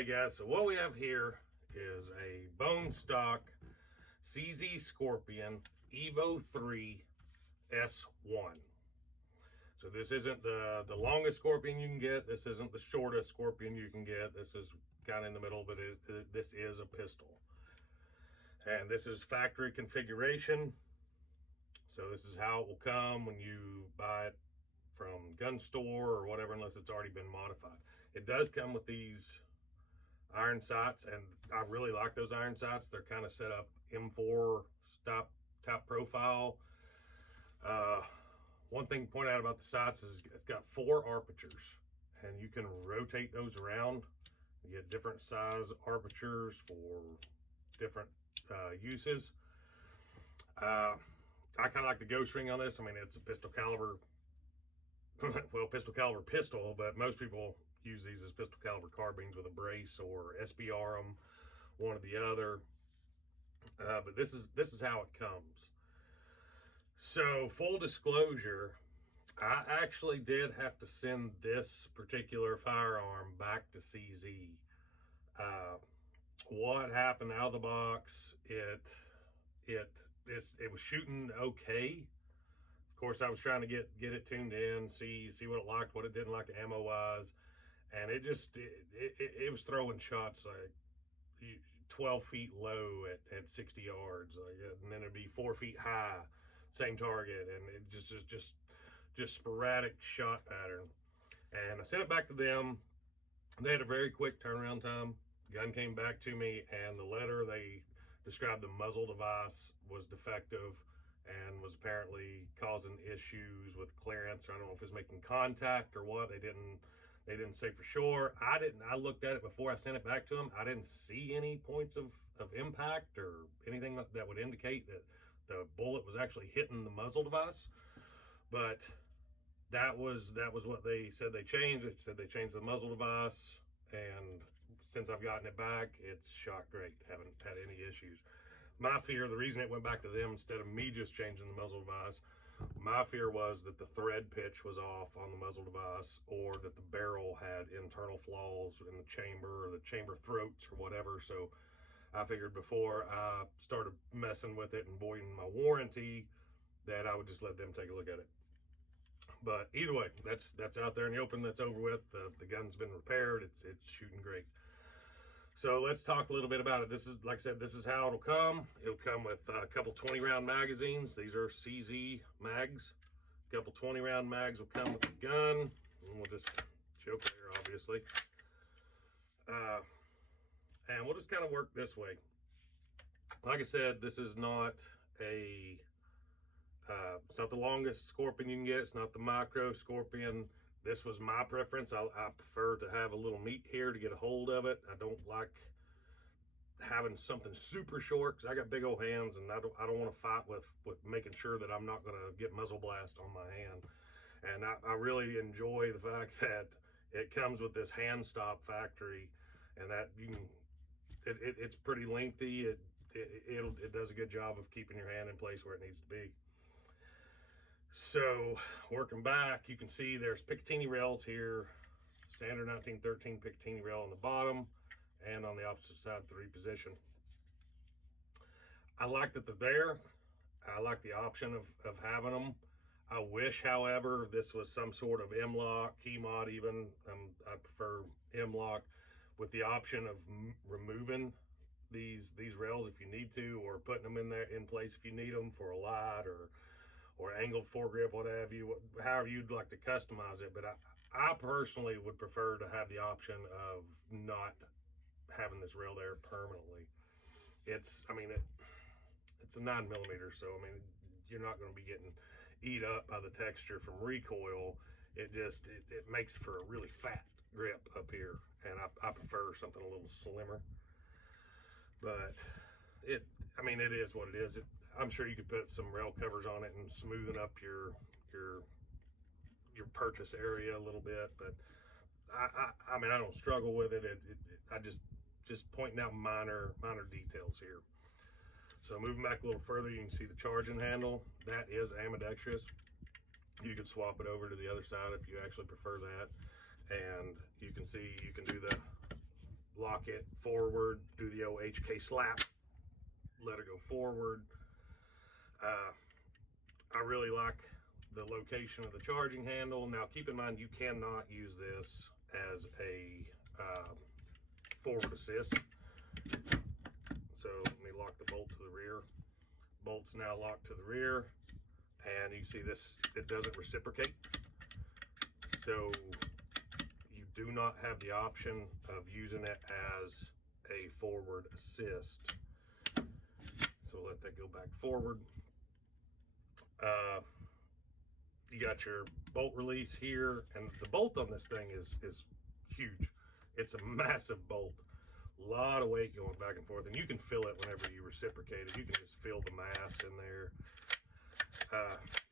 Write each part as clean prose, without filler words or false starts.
Okay guys, so what we have here is a bone stock CZ Scorpion Evo3 S1. So this isn't the longest Scorpion you can get. This isn't the shortest Scorpion you can get. This is kind of in the middle, but this is a pistol. And this is factory configuration. So this is how it will come when you buy it from gun store or whatever, unless it's already been modified. It does come with these iron sights, and I really like those iron sights. They're kind of set up M4 top profile. One thing to point out about the sights is it's got 4 apertures, and you can rotate those around. You get different size apertures for different uses. I kind of like the ghost ring on this. I mean, it's a pistol caliber, well, pistol caliber pistol, but most people use these as pistol caliber carbines with a brace or SBR them, one or the other. But this is how it comes. So full disclosure, I actually did have to send this particular firearm back to CZ. What happened out of the box? It was shooting okay. Of course, I was trying to get it tuned in, see what it liked, what it didn't like ammo wise, and it was throwing shots like 12 feet low at 60 yards, and then it'd be 4 feet high, same target, and it just sporadic shot pattern. And I sent it back to them. They had a very quick turnaround time. Gun came back to me, and the letter they described the muzzle device was defective and was apparently causing issues with clearance. I don't know if it's making contact or what. They didn't say for sure. I looked at it before I sent it back to them. I didn't see any points of impact or anything that would indicate that the bullet was actually hitting the muzzle device. But that was what they said they changed. They said they changed the muzzle device, and since I've gotten it back, it's shot great. Haven't had any issues. My fear, the reason it went back to them instead of me just changing the muzzle device, my fear was that the thread pitch was off on the muzzle device, or that the barrel had internal flaws in the chamber, or the chamber throats or whatever. So I figured before I started messing with it and voiding my warranty that I would just let them take a look at it. But either way, that's out there in the open. That's over with. The gun's been repaired. It's shooting great. So let's talk a little bit about it. This is, like I said, this is how it'll come. It'll come with a couple 20-round magazines. These are CZ mags. A couple 20-round mags will come with the gun. And we'll just show here, obviously. And we'll just kind of work this way. Like I said, this is not it's not the longest Scorpion you can get. It's not the micro Scorpion. This was my preference. I prefer to have a little meat here to get a hold of it. I don't like having something super short because I got big old hands, and I don't want to fight with making sure that I'm not going to get muzzle blast on my hand. And I really enjoy the fact that it comes with this hand stop factory, and that you can. It's pretty lengthy. It does a good job of keeping your hand in place where it needs to be. So working back, you can see there's Picatinny rails here, standard 1913 Picatinny rail on the bottom, and on the opposite side, the reposition. I like that they're there. I like the option of having them. I wish, however, this was some sort of M-lock, key mod even. I prefer M-lock with the option of removing these rails if you need to, or putting them in place if you need them for a light or angled foregrip, however you'd like to customize it. But I personally would prefer to have the option of not having this rail there permanently. It's a 9mm, so I mean, you're not going to be getting eat up by the texture from recoil. It makes for a really fat grip up here, and I prefer something a little slimmer. But it is what it is. I'm sure you could put some rail covers on it and smoothen up your purchase area a little bit, but I don't struggle with it. I just pointing out minor details here. So moving back a little further, you can see the charging handle. That is ambidextrous. You could swap it over to the other side if you actually prefer that. And you can see you can do the lock it forward, do the old HK slap, let it go forward. I really like the location of the charging handle. Now keep in mind, you cannot use this as a forward assist. So let me lock the bolt to the rear. Bolt's now locked to the rear, and you see this, it doesn't reciprocate. So you do not have the option of using it as a forward assist. So let that go back forward. You got your bolt release here, and the bolt on this thing is huge. It's a massive bolt. A lot of weight going back and forth, and you can feel it whenever you reciprocate it. You can just feel the mass in there.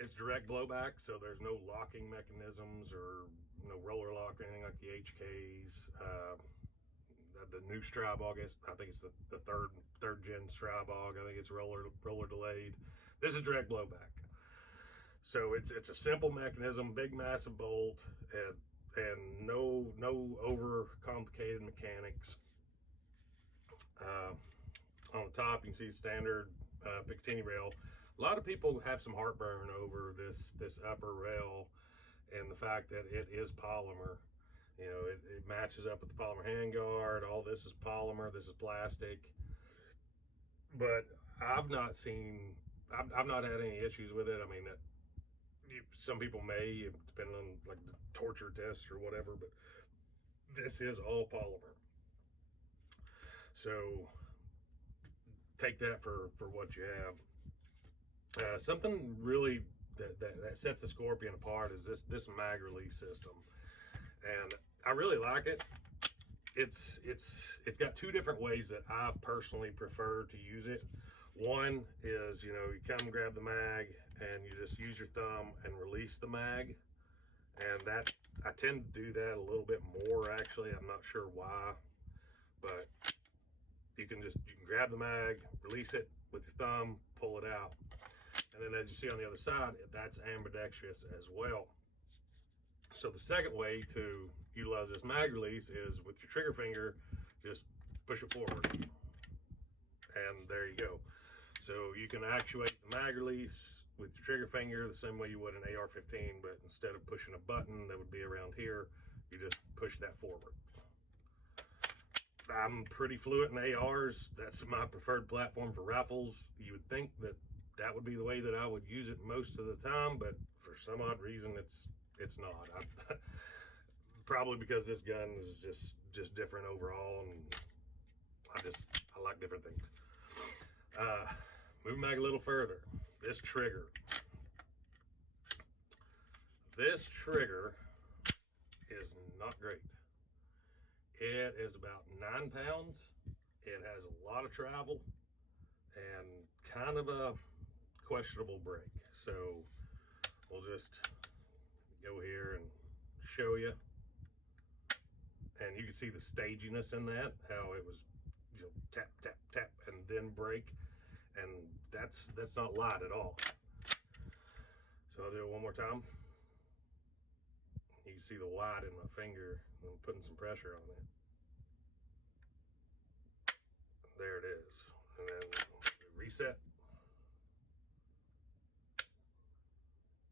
It's direct blowback, so there's no locking mechanisms or no roller lock or anything like the HKs. The new Strybog, I think it's the third gen Strybog. I think it's roller delayed. This is direct blowback. So it's a simple mechanism, big massive bolt, and no over complicated mechanics. On the top, you can see standard Picatinny rail. A lot of people have some heartburn over this upper rail and the fact that it is polymer. You know, it matches up with the polymer handguard. All this is polymer. This is plastic. But I've not had any issues with it. I mean, some people may, depending on like the torture tests or whatever, but this is all polymer. So take that for what you have. Something really that sets the Scorpion apart is this mag release system, and I really like it. It's got two different ways that I personally prefer to use it. One is, you know, you come grab the mag and you just use your thumb and release the mag, and that I tend to do that a little bit more actually. I'm not sure why, but you can grab the mag, release it with your thumb, pull it out. And then as you see on the other side, that's ambidextrous as well. So the second way to utilize this mag release is with your trigger finger, just push it forward. And there you go. So you can actuate the mag release with your trigger finger the same way you would an AR-15, but instead of pushing a button that would be around here, you just push that forward. I'm pretty fluent in ARs. That's my preferred platform for rifles. You would think that would be the way that I would use it most of the time, but for some odd reason, it's not. Probably because this gun is just different overall, and I like different things. Moving back a little further, this trigger is not great. It is about 9 pounds. It has a lot of travel and kind of a questionable break. So we'll just go here and show you. And you can see the staginess in that, how it was, you know, tap, tap, tap, and then break. And that's not light at all. So I'll do it one more time. You can see the white in my finger. I'm putting some pressure on it. There it is. And then reset.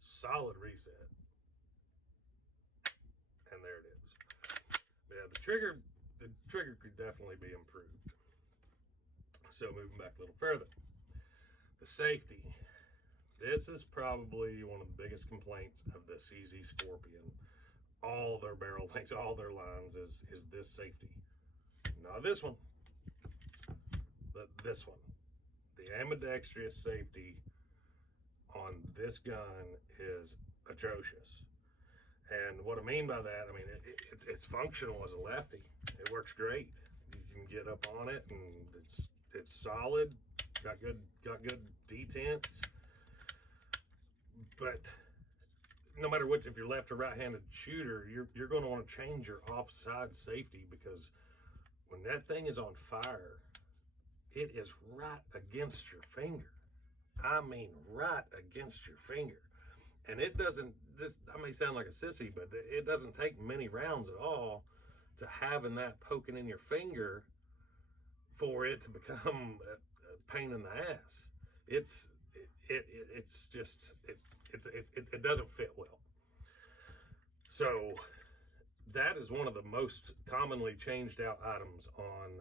Solid reset. And there it is. Yeah, the trigger could definitely be improved. So moving back a little further. The safety. This is probably one of the biggest complaints of the CZ Scorpion. All their barrel lengths, all their lines is this safety. Not this one, but this one. The ambidextrous safety on this gun is atrocious. And what I mean by that, I mean, it's functional as a lefty. It works great. You can get up on it, and it's solid. Got good detents. But no matter what, if you're left or right-handed shooter, you're going to want to change your offside safety, because when that thing is on fire, it is right against your finger. I mean, right against your finger. And it doesn't, I may sound like a sissy, but it doesn't take many rounds at all to having that poking in your finger for it to become a pain in the ass. It doesn't fit well. So that is one of the most commonly changed out items on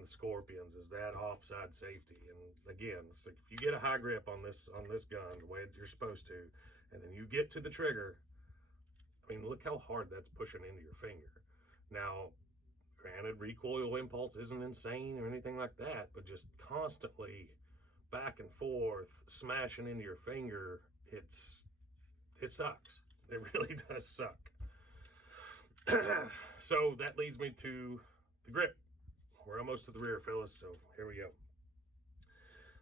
the Scorpions, is that offside safety. And again, if you get a high grip on this gun the way you're supposed to, and then you get to the trigger, I mean, look how hard that's pushing into your finger. Now, granted, recoil impulse isn't insane or anything like that, but just constantly back and forth smashing into your finger, it sucks. It really does suck. So that leads me to the grip. We're almost to the rear, fellas, so here we go.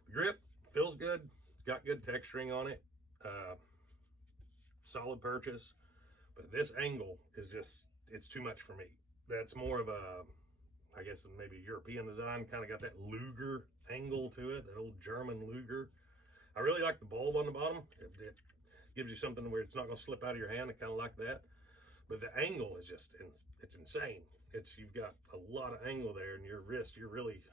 The grip feels good. It's got good texturing on it. Solid purchase. But this angle is just, it's too much for me. That's more of a, I guess maybe European design, kind of got that Luger angle to it, that old German Luger. I really like the bulb on the bottom. It gives you something where it's not going to slip out of your hand. I kind of like that. But the angle is just, it's insane. You've got a lot of angle there in your wrist. You're really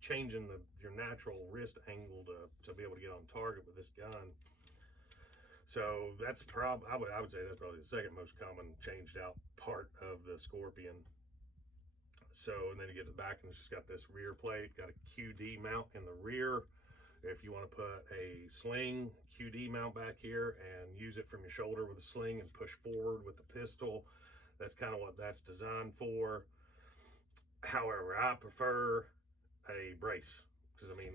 changing your natural wrist angle to be able to get on target with this gun. So that's I would say that's probably the second most common changed out part of the Scorpion. So, and then you get to the back and it's just got this rear plate, got a QD mount in the rear. If you want to put a sling QD mount back here and use it from your shoulder with a sling and push forward with the pistol, that's kind of what that's designed for. However, I prefer a brace, because I mean,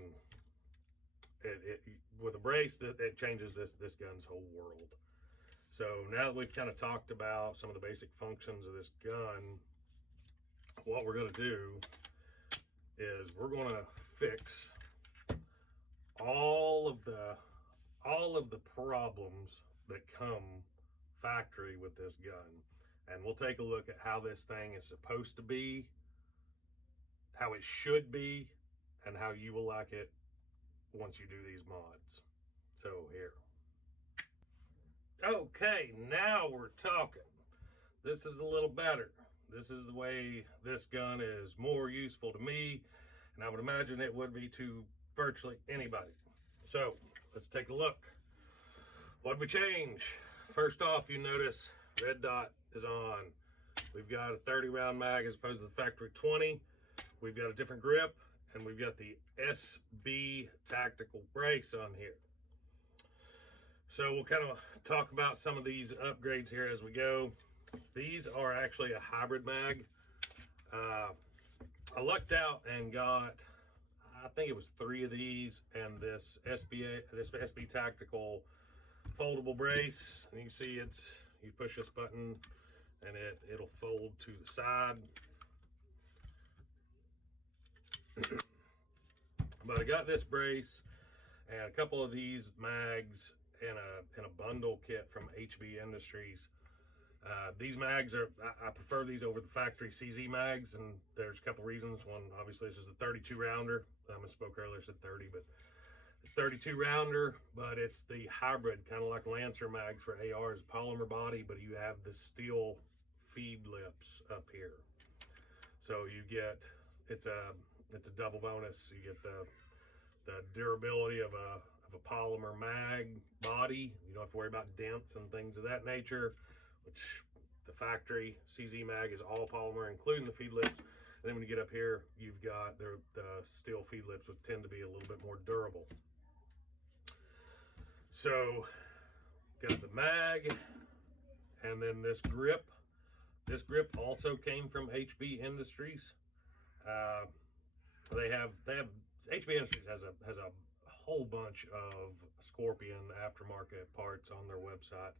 with a brace, it changes this gun's whole world. So now that we've kind of talked about some of the basic functions of this gun, what we're going to do is we're going to fix all of the problems that come factory with this gun, and we'll take a look at how this thing is supposed to be, how it should be, and how you will like it once you do these mods. So here. Okay, now we're talking. This is a little better. This is the way this gun is more useful to me, and I would imagine it would be to virtually anybody. So let's take a look. What did we change? First off, you notice red dot is on. We've got a 30 round mag as opposed to the factory 20. We've got a different grip, and we've got the SB tactical brace on here. So we'll kind of talk about some of these upgrades here as we go. These are actually a hybrid mag. I lucked out and got, I think it was 3 of these and this SB tactical foldable brace. And you can see you push this button and it'll fold to the side. But I got this brace and a couple of these mags in a bundle kit from HB Industries. These mags I prefer these over the factory CZ mags, and there's a couple reasons. One, obviously, this is a 32 rounder. I misspoke earlier, said 30, but it's 32 rounder, but it's the hybrid, kind of like Lancer mags for ARs, polymer body, but you have the steel feed lips up here. So you get, it's a double bonus. You get the durability of a polymer mag body. You don't have to worry about dents and things of that nature, which the factory CZ mag is all polymer, including the feed lips. And then when you get up here, you've got the steel feed lips, which tend to be a little bit more durable. So, got the mag, and then this grip. This grip also came from HB Industries. HB Industries has a whole bunch of Scorpion aftermarket parts on their website.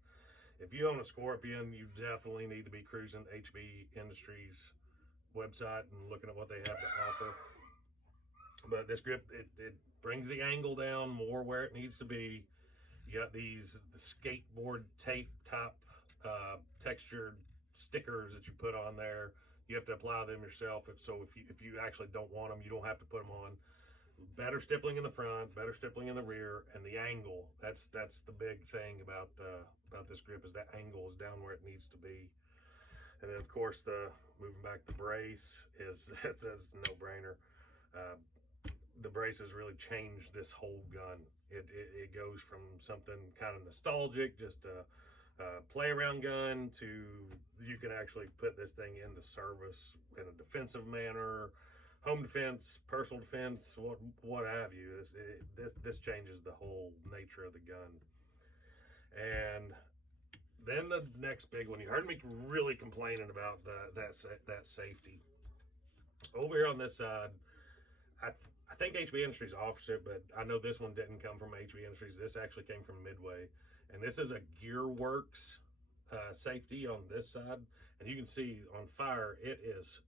If you own a Scorpion, you definitely need to be cruising HB Industries website and looking at what they have to offer. But this grip, it brings the angle down more where it needs to be. You got the skateboard tape type textured stickers that you put on there. You have to apply them yourself. So if you actually don't want them, you don't have to put them on. Better stippling in the front, better stippling in the rear, and the angle. That's the big thing about this grip, is that angle is down where it needs to be. And then of course moving back the brace is it's a no-brainer. The braces really changed this whole gun. It goes from something kind of nostalgic, just a play around gun, to you can actually put this thing into service in a defensive manner, home defense, personal defense, what have you. This changes the whole nature of the gun. And then the next big one, you heard me really complaining about that safety. Over here on this side, I think HB Industries offers it, but I know this one didn't come from HB Industries. This actually came from Midway, and this is a Gearworks safety on this side. And you can see on fire, it is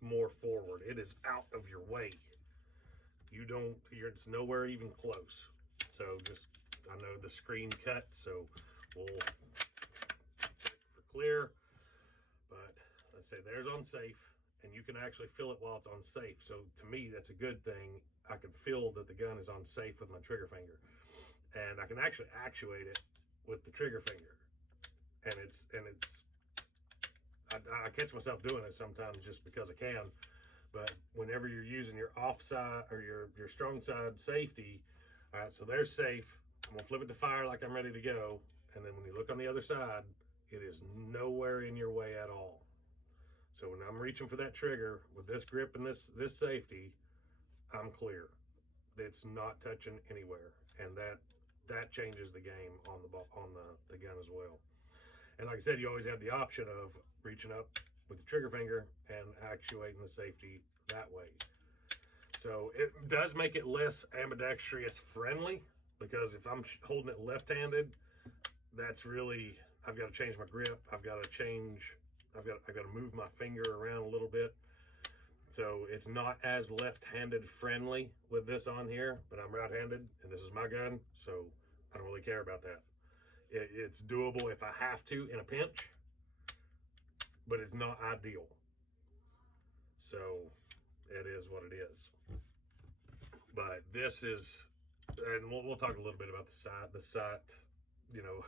more forward. It is out of your way. It's nowhere even close. So I know the screen cut, so we'll check for clear. But let's say there's on safe, and you can actually feel it while it's on safe. So to me, that's a good thing. I can feel that the gun is on safe with my trigger finger, and I can actually actuate it with the trigger finger. And I catch myself doing it sometimes just because I can. But whenever you're using your offside or your strong side safety, all right, so there's safe. I'm gonna flip it to fire like I'm ready to go, and then when you look on the other side, it is nowhere in your way at all. So when I'm reaching for that trigger with this grip and this safety, I'm clear. It's not touching anywhere, and that changes the game on the gun as well. And like I said, you always have the option of reaching up with the trigger finger and actuating the safety that way. So it does make it less ambidextrous friendly, because if I'm holding it left-handed, that's really, I've got to change my grip. I've got to move my finger around a little bit. So it's not as left-handed friendly with this on here, but I'm right-handed and this is my gun, so I don't really care about that. It's doable if I have to in a pinch, but it's not ideal. So it is what it is. But this is, and we'll talk a little bit about the sight, you know,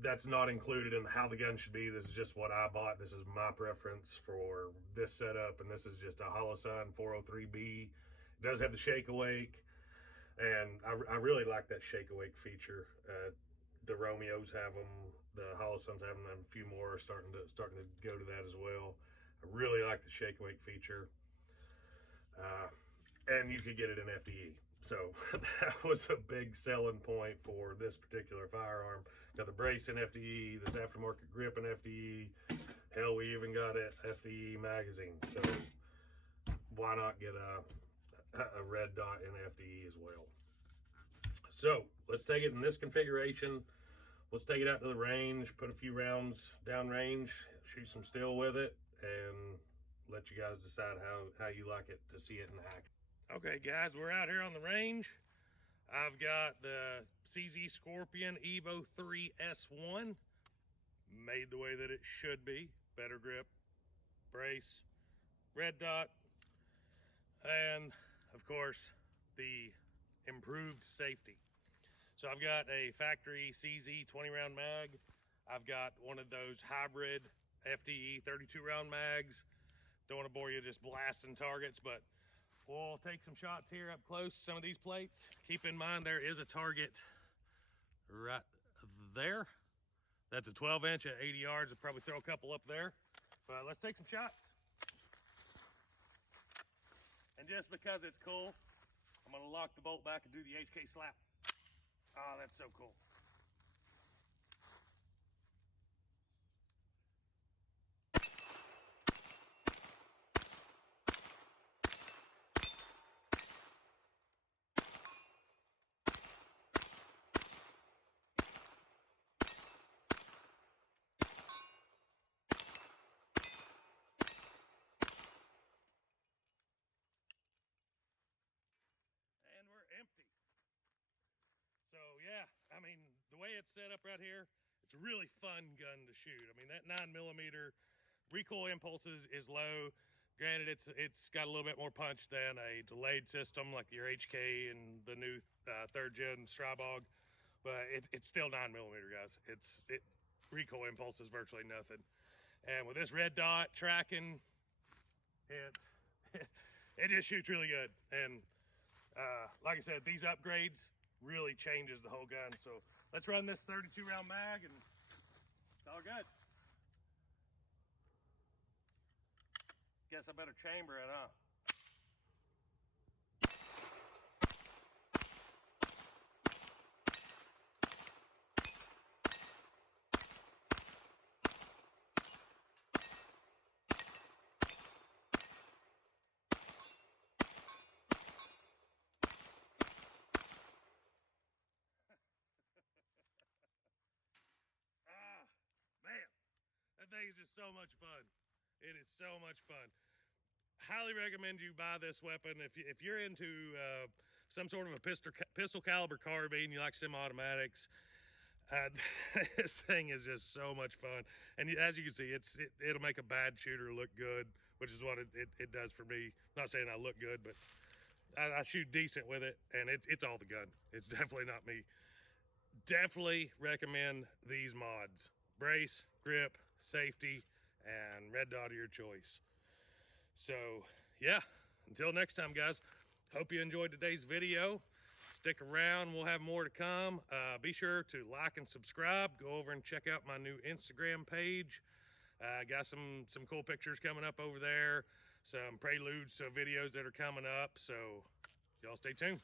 that's not included in how the gun should be. This is just what I bought. This is my preference for this setup, and this is just a Holosun 403B. It does have the shake awake, and I really like that shake awake feature. The Romeos have them, the Holosuns have them, and a few more are starting to go to that as well. I really like the shake awake feature, and you could get it in FDE. So that was a big selling point for this particular firearm. Got the brace in FDE, this aftermarket grip in FDE. Hell, we even got an FDE magazine. So why not get a red dot in FDE as well? So let's take it in this configuration. Let's take it out to the range, put a few rounds down range, shoot some still with it, and let you guys decide how you like it to see it in action. Okay guys, we're out here on the range. I've got the CZ Scorpion Evo3 S1, made the way that it should be. Better grip, brace, red dot, and of course the improved safety. So I've got a factory CZ 20 round mag. I've got one of those hybrid FDE 32 round mags. Don't want to bore you just blasting targets, but we'll take some shots here up close, some of these plates. Keep in mind there is a target right there. That's a 12-inch at 80 yards. I'll probably throw a couple up there. But let's take some shots. And just because it's cool, I'm gonna lock the bolt back and do the HK slap. Oh, that's so cool. Empty. So yeah, I mean, the way it's set up right here, it's a really fun gun to shoot. I mean, that 9mm recoil impulses is low. Granted, it's got a little bit more punch than a delayed system like your HK and the new 3rd gen Strybog, but it's still 9mm, guys. Recoil impulse is virtually nothing. And with this red dot tracking, it just shoots really good. And like I said, these upgrades really changes the whole gun. So let's run this 32 round mag and it's all good. Guess I better chamber it, huh? Man, that thing is just so much fun. It is so much fun. Highly recommend you buy this weapon if you're into some sort of a pistol caliber carbine. You like semi-automatics. This thing is just so much fun, and as you can see, it'll make a bad shooter look good, which is what it does for me. I'm not saying I look good, but I shoot decent with it, and it's all the gun. It's definitely not me. Definitely recommend these mods: brace, grip, safety, and red dot of your choice. So yeah, until next time, guys, hope you enjoyed today's video. Stick around, we'll have more to come. Be sure to like and subscribe. Go over and check out my new Instagram page. Got some cool pictures coming up over there, some preludes to videos that are coming up, so y'all stay tuned.